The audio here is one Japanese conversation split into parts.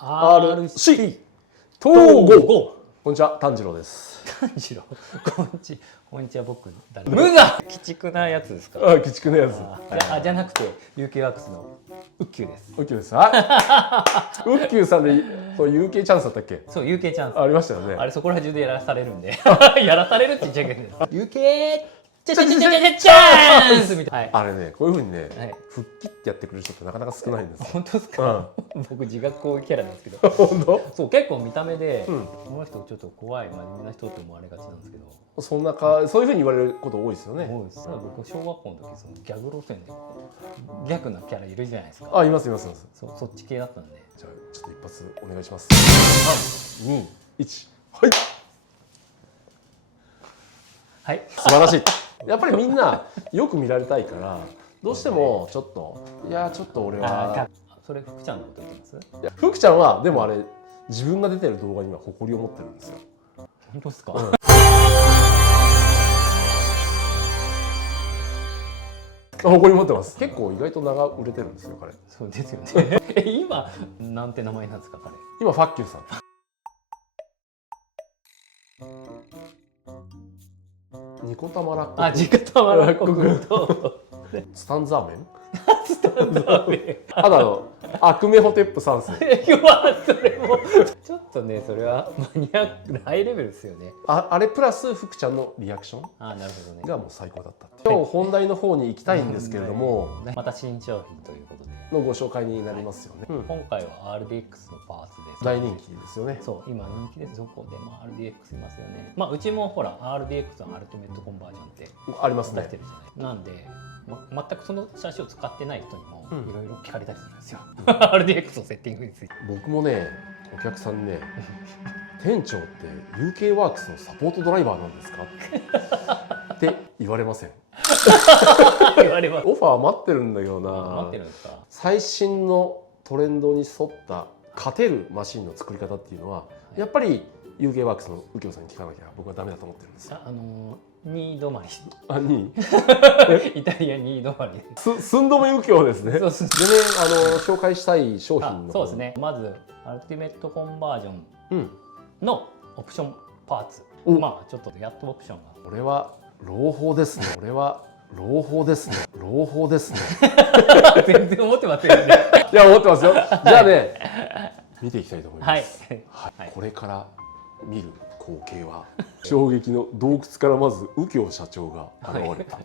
RC 統合。こんにちは、炭治郎です。炭治郎、こんにちは、僕誰？無だ。鬼畜なやつですか？鬼畜なやつ。じゃなくて UK ワークスのウッキューです。ウッキューです。ウッキューさんでそう UK チャンスだったっけ？そう UK チャンスありましたよね。あれそこら中でやらされるんでやらされるって言っちゃいけないです。UK チャンスみたいな。あれね、こういう風にね、復帰ってやってくれる人ってなかなか少ないんです。本当ですか？僕自覚攻撃キャラなんですけど。本当？そう結構見た目でこの人ちょっと怖い真面目な人って思われがちなんですけど。そういう風に言われること多いですよね。多いです。僕小学校の時そのギャグ路線で逆なキャラいるじゃないですか。あ、いますいますいます。そっち系だったんで。じゃあちょっと一発お願いします。3、2、1、はい。はい。素晴らしい。やっぱりみんなよく見られたいからどうしてもちょっとちょっと俺はそれ福ちゃんのこと言ってます？いや福ちゃんはでもあれ自分が出てる動画には誇りを持ってるんですよ。本当ですか？誇り持ってます。結構意外と長売れてるんですよ彼。そうですよね。今なんて名前なんですか彼？今ファッキューさん。ニコタマラッコ。ニコタマラッコ君とスタンザーメン。スタンザーメン。あとアクメホテップ3世。それもちょっとねそれはマニアックハイレベルですよね。あれプラス福ちゃんのリアクションなるほどねがもう最高だったって。今日本題の方に行きたいんですけれども、また新商品ということでのご紹介になりますよね。今回は RDX のパーツです。大人気ですよね。そう今人気です。どこでも RDX いますよね。うちもほら RDX のアルティメットコンバージョンってありますね。出してるじゃない。なんで全くそのシャーシを使ってない人にもいろいろ聞かれたりするんですよ。RDX のセッティングについて。僕もねお客さんね店長って UK ワークスのサポートドライバーなんですかって言われません？言われます。オファー待ってるんだけどな。待ってるんですか？最新のトレンドに沿った勝てるマシンの作り方っていうのはやっぱり UK ワークスの右京さんに聞かなきゃ僕はダメだと思ってるんですよ。2止まり。2？イタリア2止まり。寸止め右京ですね。でね紹介したい商品のそうですね。まずアルティメットコンバージョンのオプションパーツ。ちょっとやっとオプションが。これは朗報ですね。これは朗報ですね。朗報ですね。全然思ってませんよね。いや思ってますよ。じゃあね見ていきたいと思います。これから見る光景は衝撃の洞窟からまず右京社長が現れた。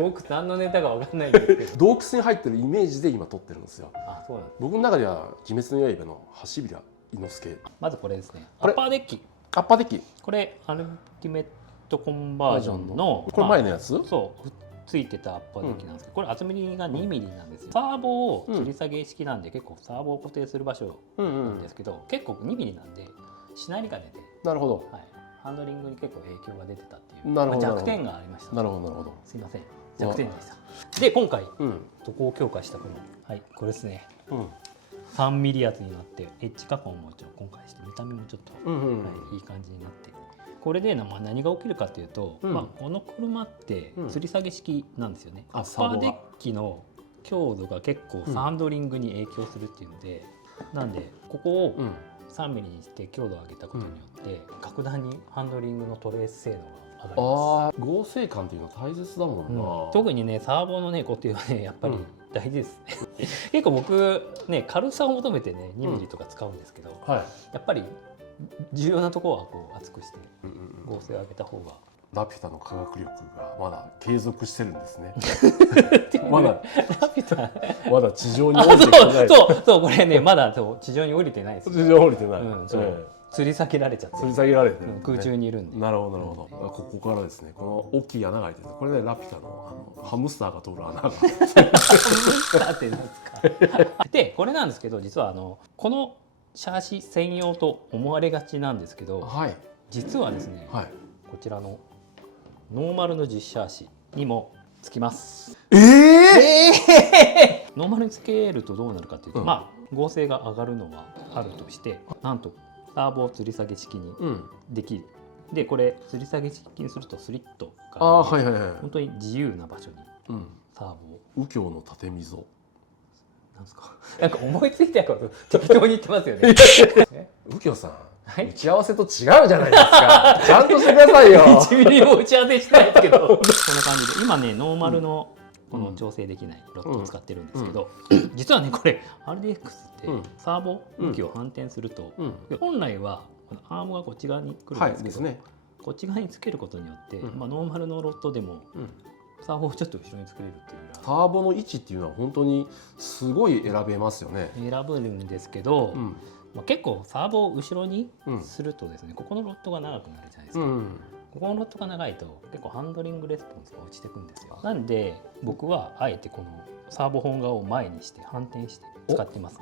洞窟何のネタかわかんないんですけど。洞窟に入ってるイメージで今撮ってるんですよ。そうなんです。僕の中では鬼滅の刃の橋平伊之助。まずこれですね。アッパーデッキ。アッパーデッキ。これアルティメットコンバージョンのこれ前のやつ？そうついてたアッパーデッキなんですけど、これ厚みが2ミリなんですよ。サーボを吊り下げ式なんで結構サーボを固定する場所なんですけど、結構2ミリなんでしなりが出て、なるほど。ハンドリングに結構影響が出てたっていう弱点がありました。なるほどなるほど。すいません、弱点でした。で今回そこを強化したこれですね。3ミリ厚になってエッジ加工もちょっと今回して見た目もちょっといい感じになって。これで何が起きるかというと、この車って吊り下げ式なんですよね。アッパーデッキの強度が結構ハンドリングに影響するっていうので、なんでここを3ミリにして強度を上げたことによって格段にハンドリングのトレース性能が上がります。合成感っていうのは大切だもんな。特にねサーボのね固定はねやっぱり大事ですね。結構僕ね軽さを求めてね2ミリとか使うんですけど、やっぱり重要なところはこう厚くして合成を上げた方が。ラピュタの科学力がまだ継続してるんですね。まだ地上に降りてきてない。そうこれねまだ地上に降りてないです。地上降りてない。吊り下げられちゃって。吊り下げられてる。空中にいるんで。なるほどなるほど。ここからですね、この大きい穴が開いてる。これねラピュタのハムスターが通る穴が。ハムスターってなんですか。でこれなんですけど実はこのシャーシ専用と思われがちなんですけど、実はですねこちらのノーマルの実シャーシにもつきます。ノーマルにつけるとどうなるかというと、合成が上がるのはあるとして、なんとサーボを吊り下げ式にできる。でこれ吊り下げ式にするとスリットが本当に自由な場所にサーボを。右京の縦溝。なんですか。なんか思いついたこと適当に言ってますよね。右京さん、はい、打ち合わせと違うじゃないですか。ちゃんとしてくださいよ。1ミリも打ち合わせしてないですけど。こんな感じで今ねノーマルのこの調整できないロットを使ってるんですけど、実はねこれ RDX ってサーボ向きを反転すると、本来はこのアームがこっち側に来るんですけど、こっち側につけることによって、まあノーマルのロットでもサーボをちょっと後ろに作れるっていうターボの位置っていうのは本当にすごい選べますよね。選ぶんですけど、まあ結構サーボを後ろにするとですね、ここのロットが長くなるじゃないですか。ここのロットが長いと結構ハンドリングレスポンスが落ちてくんですよ。なんで僕はあえてこのサーボ本側を前にして反転して使ってます。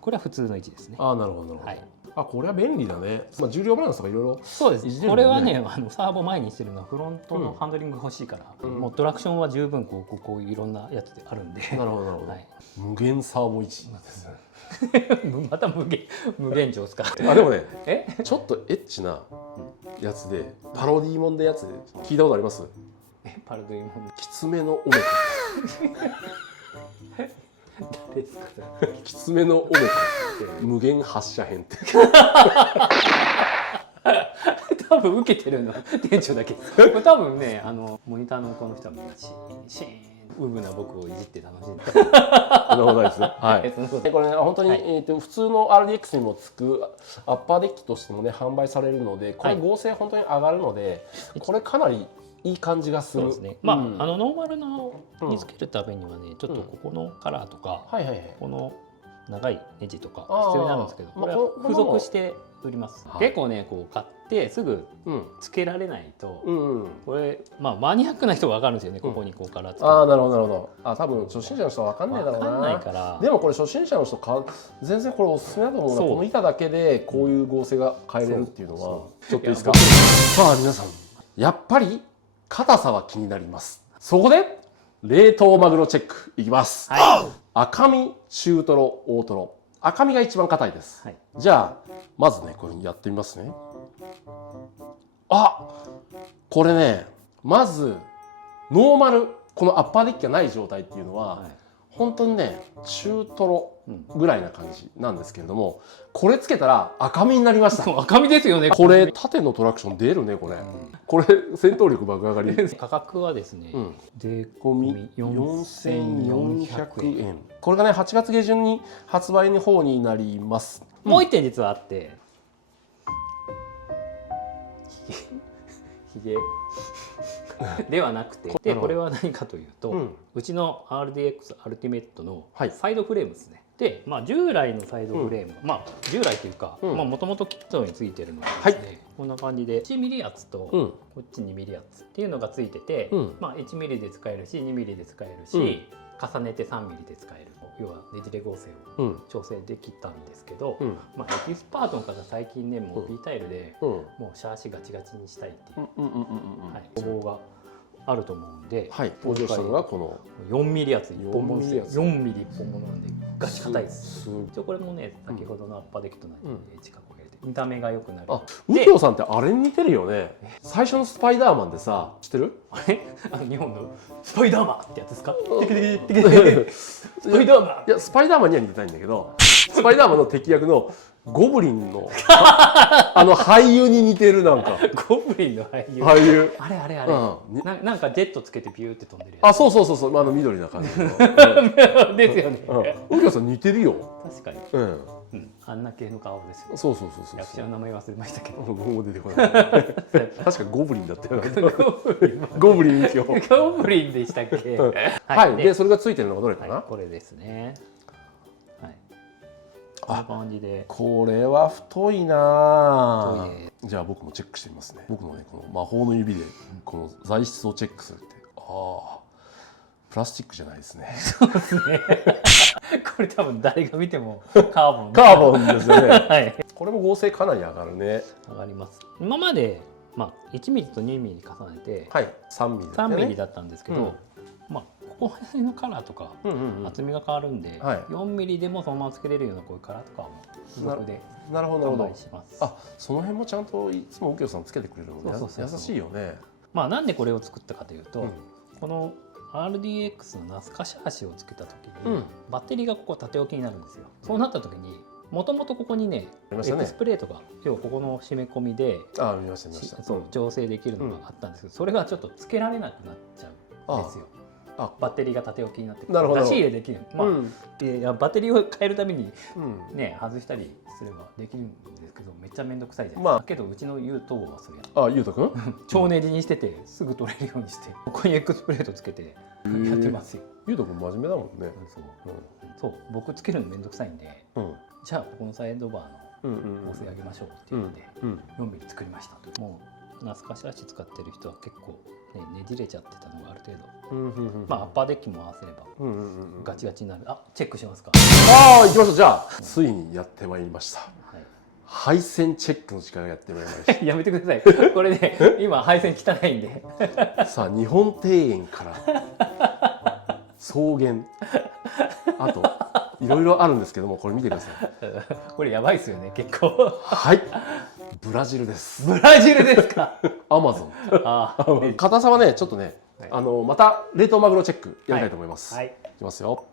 これは普通の位置ですね。ああ、なるほどなるほど。はい、あ、これは便利だね。まあ重量バランスとかいろいろ。そうです。これはね、サーボ前にしてるのはフロントのハンドリングが欲しいから、もうトラクションは十分こういういろんなやつであるんで。なるほどなるほど。はい、無限サーボ位置なんですね。また無限上使って。あ、でもね、ちょっとエッチなやつでパロディーモンでやつで聞いたことあります？パロディーモン。きつめのオメ誰ですか？きつめのオメコ無限発射編って。多分受けてるのは店長だけです。これ多分ね、モニターのこの人はみんなシーンウブな僕をいじって楽しんで。そんなことないですよ。はい。これね本当に普通の RDX にもつくアッパーデッキとしてもね販売されるので、これ合成本当に上がるので、これかなりいい感じがする。そうですね。まあノーマルのにつけるためにはね、ちょっとここのカラーとか、この長いネジとか必要になるんですけど、これは付属して売ります。結構ねこう買ってすぐつけられないと、これまあマニアックな人が分かるんですよね。ここにこうカラーつける。ああ、なるほどなるほど。あ、多分初心者の人は分かんないだろうな。分かんないから。でもこれ初心者の人全然これおすすめだと思うな。この板だけでこういう合成が変えれるっていうのはちょっといいですか。さあ皆さん、やっぱり硬さは気になります。そこで冷凍マグロチェックいきます。赤身、中トロ、大トロ。赤身が一番硬いです。じゃあまずねこれやってみますね。あ、これね、まずノーマルこのアッパーデッキがない状態っていうのは、本当にね中トロぐらいな感じなんですけれども、これつけたら赤身になりました。赤身ですよね。これ縦のトラクション出るねこれ。これ戦闘力爆上がり。価格はですね、税込み4400円。これがね8月下旬に発売の方になります。もう一点実はあって、ひげではなくて、でこれは何かというと、うちの RDX アルティメットのサイドフレームですね。で、まあ従来のサイドフレーム、まあ従来というか、まあもともとキットについてるのはですね、こんな感じで1ミリ厚とこっち2ミリ厚っていうのがついてて、まあ1ミリで使えるし2ミリで使えるし、重ねて3ミリで使える。要はねじれ合成を調整できたんですけど、まあエキスパートの方最近ねもう P タイルでもうシャーシガチガチにしたいっていう要望があると思うんで、登場したのがこの4ミリ厚1本物ですよ。4ミリ1本物なんでガチ硬いです。一応これもね先ほどのアッパーデッキと同じH加工入れて見た目が良くなる。右京さんってあれに似てるよね。最初のスパイダーマンでさ、知ってる？あれ？日本のスパイダーマンってやつですか？スパイダーマン。いやスパイダーマンには似てないんだけど、スパイダーマンの敵役のゴブリンの俳優に似てる。なんかゴブリンの俳優あれなんかジェットつけてビューって飛んでるやつ。あ、そう緑な感じのですよね。右京さん似てるよ。確かに。あんな系の顔ですよ。そう役者の名前忘れましたけどもう出てこない。確かゴブリンだったよね。ゴブリン右京。ゴブリンでしたっけ。はい。でそれがついてるのがどれかな。これですね。こんな感じで。これは太いな。じゃあ僕もチェックしてみますね。僕のねこの魔法の指でこの材質をチェックするって。ああ、プラスチックじゃないですね。そうですね。これ多分誰が見てもカーボン。カーボンですよね。はい。これも合成かなり上がるね。上がります。今までまあ1ミリと2ミリ重ねて、3ミリ。3ミリだったんですけど。まあここら辺のカラーとか厚みが変わるんで、4ミリでもそのままつけれるようなこういうカラーとかも付属で販売します。あ、その辺もちゃんといつも右京さんつけてくれるので優しいよね。まあなんでこれを作ったかというと、この RDX のナスカシャーシをつけた時に、うん、バッテリーがここ縦置きになるんですよ。そうなった時にもともとここにねエクスプレートが要はここの締め込みで見ました見ました。そう調整できるのがあったんですけど、それがちょっとつけられなくなっちゃうんですよ。バッテリーが縦置きになってくる。出し入れできる。まあ、いやバッテリーを変えるためにね、外したりすればできるんですけど、めっちゃ面倒くさいじゃないですか。けどうちのユウトはそれやって。ユウト君超ネジにしててすぐ取れるようにして、ここにエクスプレートつけてやってますよ。ユウト君真面目だもんね。そう僕つけるの面倒くさいんで、じゃあここのサイドバーの合成上げましょうっていうので4ミリ作りましたと。もうナスカシャーシ使ってる人は結構ねじれちゃってたのがある程度、まあアッパーデッキも合わせればガチガチになる。チェックしますか。行きましょう。じゃあついにやってまいりました。配線チェックの時間がやってまいりました。やめてください。これね今配線汚いんで。さあ日本庭園から草原、あといろいろあるんですけども、これ見てください。これやばいですよね結構。はい、ブラジルです。ブラジルですか。アマゾン。硬さはねちょっとね、また冷凍マグロチェックやりたいと思います。いきますよ。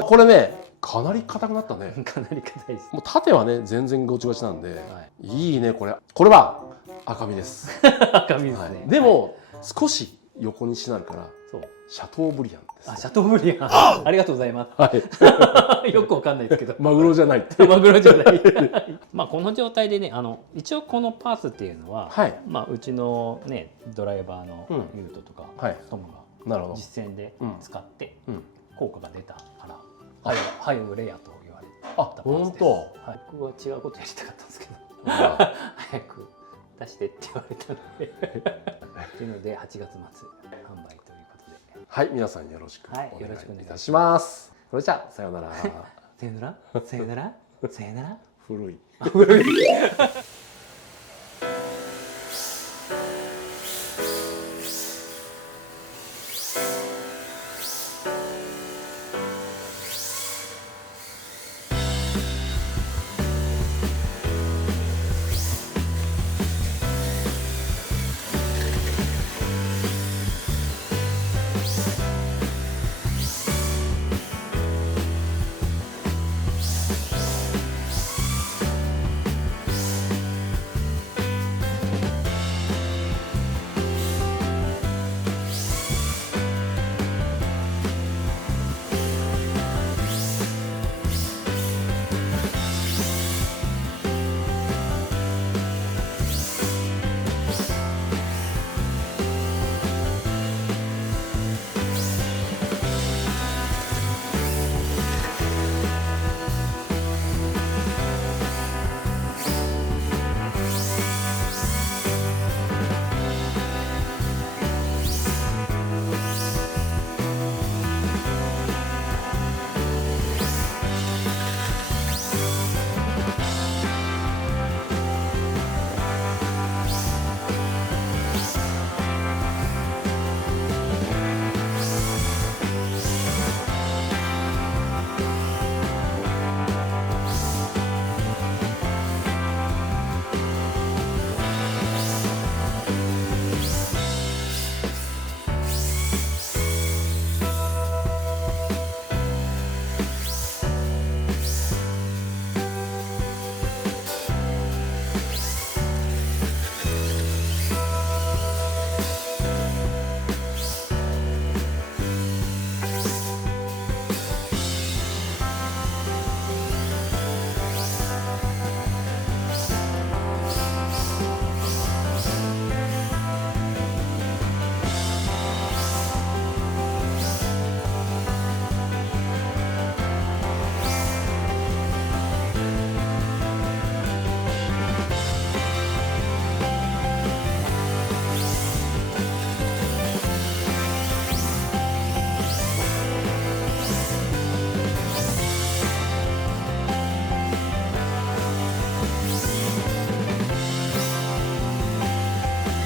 これねかなり硬くなったね。かなり硬いです。もう縦はね全然ごちごちなんで、いいねこれ。これは赤身です。赤身ですね。でも少し横にしなるからシャトーブリアンです。シャトーブリアン。ありがとうございます。よくわかんないですけど。マグロじゃないって。マグロじゃない。まあこの状態でね、一応このパーツっていうのは、まあうちのねドライバーのユウトとかトムが実践で使って効果が出たから、はい売れやと言われたパーツです。僕は違うことやりたかったんですけど、早く出してって言われたので、っていうので8月末販売ということで。はい、皆さんよろしくお願いいたします。それじゃあさようなら。さよなら。さよなら。さよなら。古い。古い。